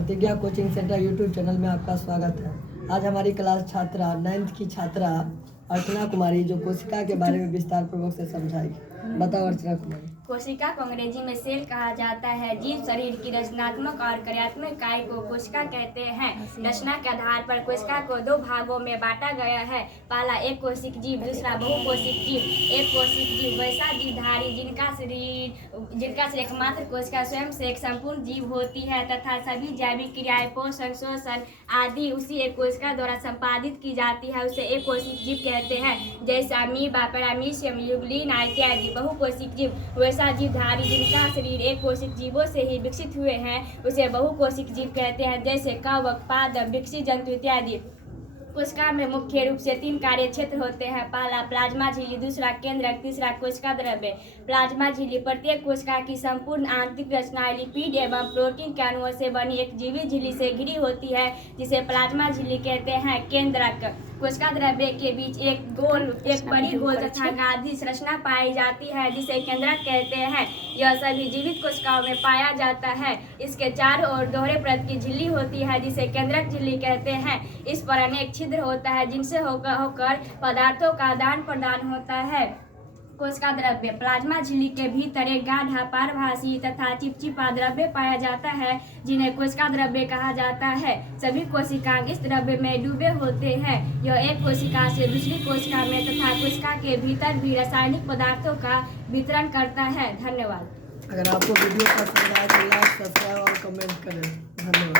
प्रतिज्ञा coaching centre YouTube channel में आपका स्वागत है। आज हमारी क्लास छात्रा 9th की छात्रा अर्चना कुमारी जो कोशिका के बारे में विस्तार पूर्वक से समझाएगी। बताओ अर्चना कुमारी। कोशिका को अंग्रेजी में सेल कहा जाता है। जीव शरीर की रचनात्मक और क्रियात्मक इकाई को कोशिका कहते हैं। रचना के आधार पर कोशिका को दो भागों में बांटा गया है। पहला एक कोशिक जीव, दूसरा बहुकोशिक जीव। एक कोशिक जीव वैसा जीवधारी जिनका शरीर एकमात्र कोशिका स्वयं से एक संपूर्ण जीव होती है तथा सभी जैविक क्रियाएं, पोषण, शोषण आदि उसी एक कोशिका द्वारा संपादित की जाती है, उसे एक कोशिक जीव कहते हैं। जैसे अमीबा, पैरामीशियम, यूग्लिन इत्यादि। बहुकोशिक जीव वैसा जीवधारी जिनका शरीर एक कोशिक जीवों से ही विकसित हुए हैं, उसे बहुकोशिक जीव कहते हैं। जैसे कवक, पादप, विकसित जंतु इत्यादि। कोशिका में मुख्य रूप से 3 कार्य क्षेत्र होते हैं। पहला प्लाज्मा झिल्ली, दूसरा केंद्रक, तीसरा कोशिका द्रव्य। प्लाज्मा झिल्ली प्रत्येक कोशिका की संपूर्ण आंतरिक रचना लिपिड एवं प्रोटीन के अणुओं से बनी एक जीवित झिल्ली से घिरी होती है, जिसे प्लाज्मा झिल्ली कहते हैं। केंद्रक कोशिका द्रव्य के बीच एक बड़ी गोल तथा गाढ़ी संरचना पाई जाती है, जिसे केंद्रक कहते हैं। यह सभी जीवित कोशिकाओं में पाया जाता है। इसके चारों ओर दोहरे परत की झिल्ली होती है, जिसे केंद्रक झिल्ली कहते हैं। इस पर अनेक छिद्र होता है, जिनसे होकर पदार्थों का आदान प्रदान होता है। कोशिका द्रव्य प्लाज्मा झिल्ली के भीतर एक गाढ़ा, पारभासी तथा चिपचिपा द्रव्य पाया जाता है, जिन्हें कोशिका द्रव्य कहा जाता है। सभी कोशिकाएं इस द्रव्य में डूबे होते हैं। यह एक कोशिका से दूसरी कोशिका में तथा कोशिका के भीतर भी रासायनिक पदार्थों का वितरण करता है। धन्यवाद। अगर आपको वीडियो पसंद आए तो लाइक, सब्सक्राइब और कमेंट करें। धन्यवाद।